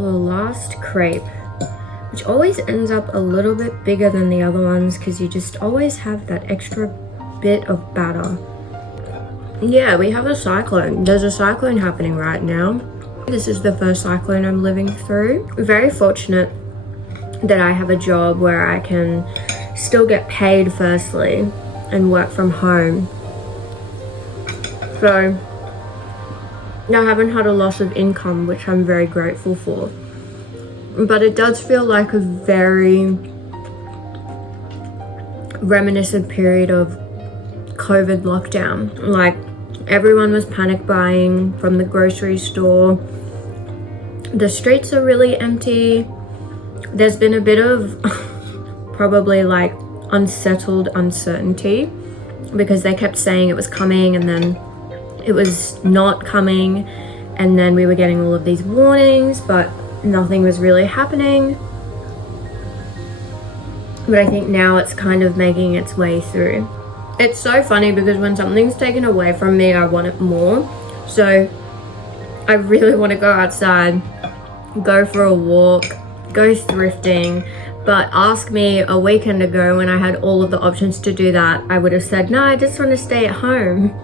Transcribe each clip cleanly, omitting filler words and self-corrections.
the last crepe, which always ends up a little bit bigger than the other ones because you just always have that extra bit of batter. Yeah, we have a cyclone. There's a cyclone happening right now. This is the first cyclone I'm living through. Very fortunate that I have a job where I can still get paid firstly and work from home. So I haven't had a loss of income, which I'm very grateful for. But it does feel like a very reminiscent period of COVID lockdown. Like, everyone was panic buying from the grocery store. The streets are really empty. There's been a bit of probably like unsettled uncertainty because they kept saying it was coming and then it was not coming, and then we were getting all of these warnings, but nothing was really happening. But I think now it's kind of making its way through. It's so funny because when something's taken away from me, I want it more. So I really want to go outside, go for a walk, go thrifting. But ask me a weekend ago when I had all of the options to do that, I would have said, no, I just want to stay at home.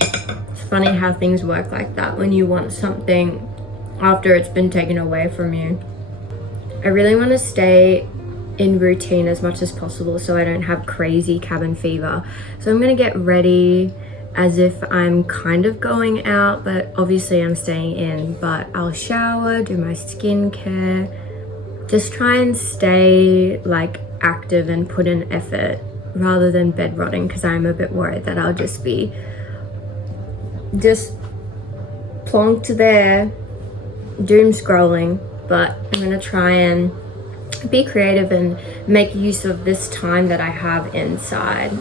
It's funny how things work like that when you want something after it's been taken away from you. I really want to stay in routine as much as possible so I don't have crazy cabin fever. So I'm going to get ready as if I'm kind of going out, but obviously I'm staying in. But I'll shower, do my skincare, just try and stay like active and put in effort rather than bed rotting, because I'm a bit worried that I'll just be plonked there doom scrolling. But I'm gonna try and be creative and make use of this time that I have inside.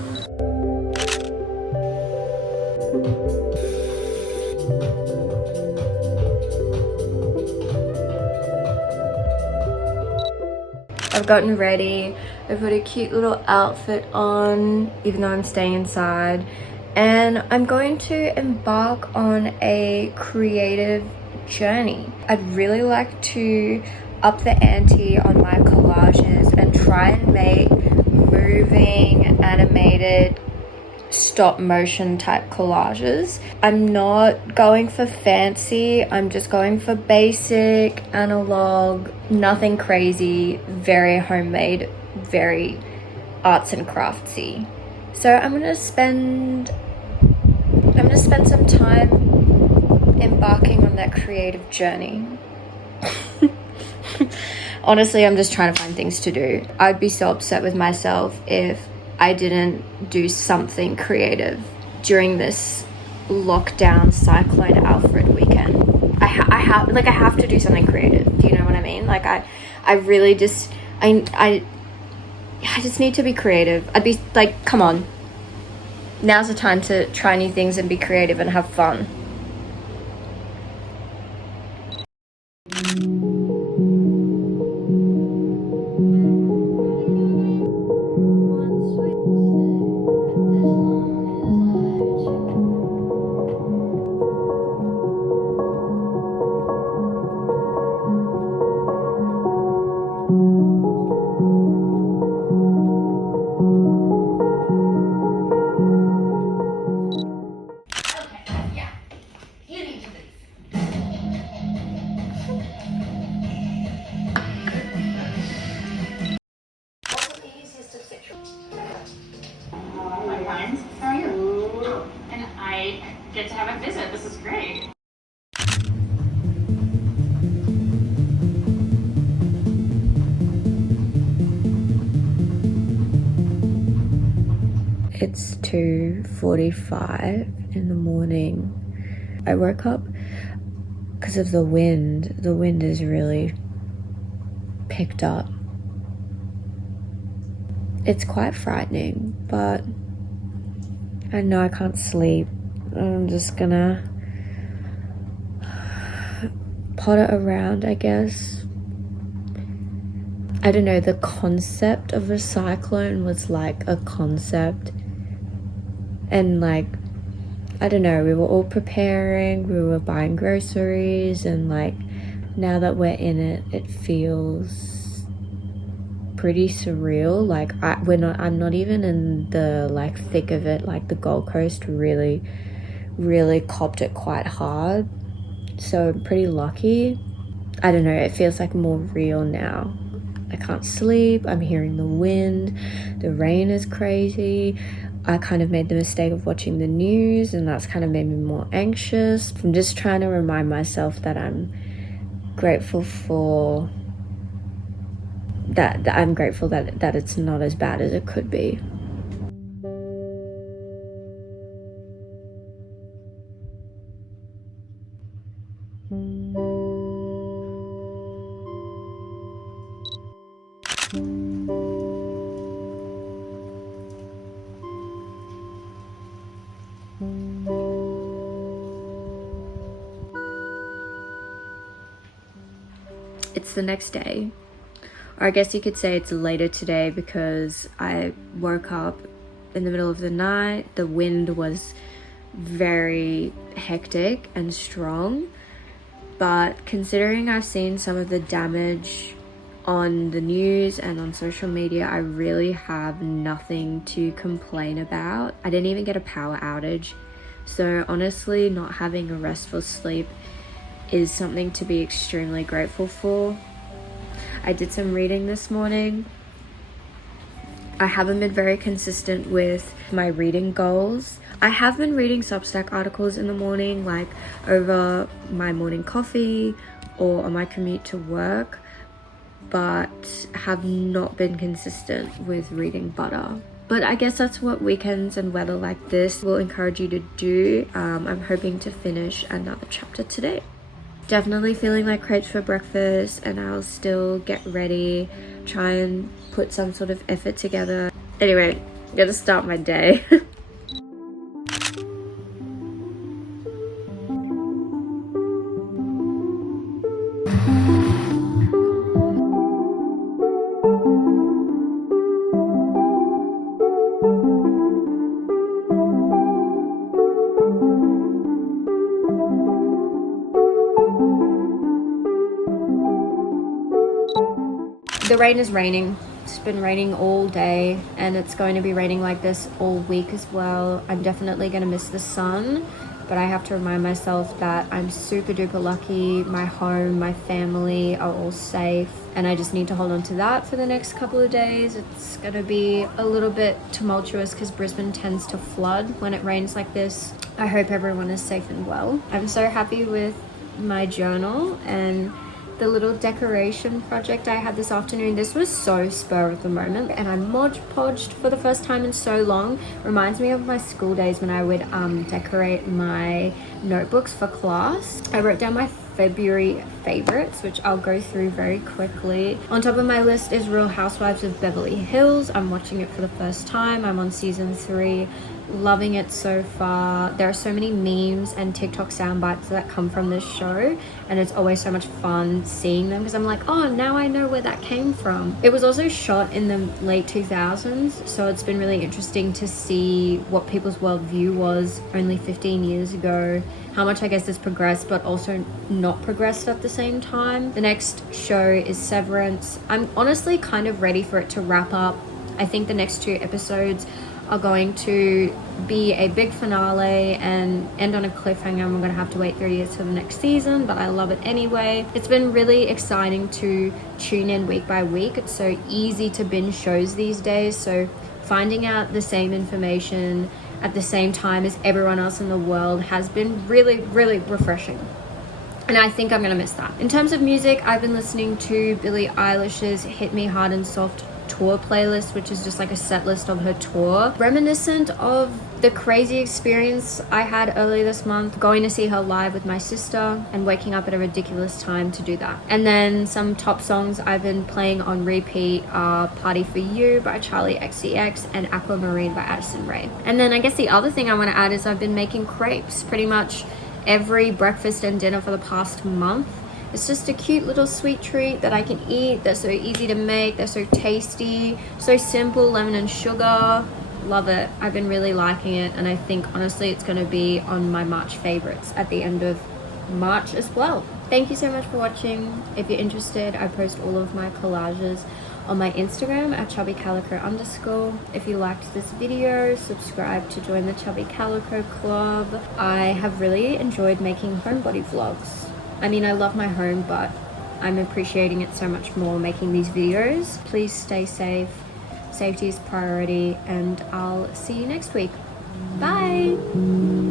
I've gotten ready. I put a cute little outfit on, even though I'm staying inside. And I'm going to embark on a creative journey. I'd really like to up the ante on my collages and try and make moving, animated, stop motion type collages. I'm not going for fancy, I'm just going for basic, analog, nothing crazy, very homemade, very arts and craftsy. So I'm gonna spend some time embarking on that creative journey. Honestly, I'm just trying to find things to do. I'd be so upset with myself if I didn't do something creative during this lockdown cyclone Alfred weekend. I have to do something creative. Do you know what I mean? Like I really just I just need to be creative. I'd be like, come on. Now's the time to try new things and be creative and have fun. How are you? And I get to have a visit. This is great. It's 2:45 in the morning. I woke up because of the wind. The wind is really picked up. It's quite frightening, but I know I can't sleep. I'm just gonna potter around, I guess. I don't know, the concept of a cyclone was like a concept. And like, I don't know, we were all preparing, we were buying groceries, and like now that we're in it, it feels pretty surreal. Like I'm not even in the like thick of it. Like the Gold Coast really copped it quite hard, so I'm pretty lucky. I don't know, it feels like more real now. I can't sleep, I'm hearing the wind, the rain is crazy. I kind of made the mistake of watching the news, and that's kind of made me more anxious. I'm just trying to remind myself that I'm grateful for that I'm grateful that it's not as bad as it could be. It's the next day, or I guess you could say it's later today, because I woke up in the middle of the night. The wind was very hectic and strong, but considering I've seen some of the damage on the news and on social media, I really have nothing to complain about. I didn't even get a power outage, so honestly, not having a restful sleep is something to be extremely grateful for. I did some reading this morning. I haven't been very consistent with my reading goals. I have been reading Substack articles in the morning, like over my morning coffee or on my commute to work, but have not been consistent with reading butter. But I guess that's what weekends and weather like this will encourage you to do. I'm hoping to finish another chapter today. Definitely feeling like crepes for breakfast, and I'll still get ready, try and put some sort of effort together. Anyway, gotta start my day. The rain is raining. It's been raining all day, and it's going to be raining like this all week as well. I'm definitely going to miss the sun, but I have to remind myself that I'm super duper lucky. My home, my family are all safe, and I just need to hold on to that for the next couple of days. It's going to be a little bit tumultuous because Brisbane tends to flood when it rains like this. I hope everyone is safe and well. I'm so happy with my journal and the little decoration project I had this afternoon. This was so spur of the moment, and I Mod Podged for the first time in so long. Reminds me of my school days when I would decorate my notebooks for class. I wrote down my February favorites, which I'll go through very quickly. On top of my list is Real Housewives of Beverly Hills. I'm watching it for the first time. I'm on season 3. Loving it so far. There are so many memes and TikTok sound bites that come from this show, and it's always so much fun seeing them because I'm like, oh, now I know where that came from. It was also shot in the late 2000s, so it's been really interesting to see what people's worldview was only 15 years ago, how much I guess it's progressed but also not progressed at the same time. The next show is Severance. I'm honestly kind of ready for it to wrap up. I think the next 2 episodes are going to be a big finale and end on a cliffhanger, and we're going to have to wait 3 years for the next season, but I love it anyway. It's been really exciting to tune in week by week. It's so easy to binge shows these days, so finding out the same information at the same time as everyone else in the world has been really, really refreshing. And I think I'm going to miss that. In terms of music, I've been listening to Billie Eilish's Hit Me Hard and Soft tour playlist, which is just like a set list of her tour, reminiscent of the crazy experience I had earlier this month, going to see her live with my sister and waking up at a ridiculous time to do that. And then some top songs I've been playing on repeat are Party For You by Charlie XCX and Aquamarine by Addison Rae. And then I guess the other thing I want to add is I've been making crepes pretty much every breakfast and dinner for the past month. It's just a cute little sweet treat that I can eat. They're so easy to make. They're so tasty, so simple, lemon and sugar. Love it. I've been really liking it, and I think honestly it's going to be on my March favorites at the end of March as well. Thank you so much for watching. If you're interested, I post all of my collages on my Instagram at chubbycalico_. If you liked this video, subscribe to join the Chubby Calico Club. I have really enjoyed making homebody vlogs. I mean, I love my home, but I'm appreciating it so much more making these videos. Please stay safe. Safety is priority, and I'll see you next week. Bye!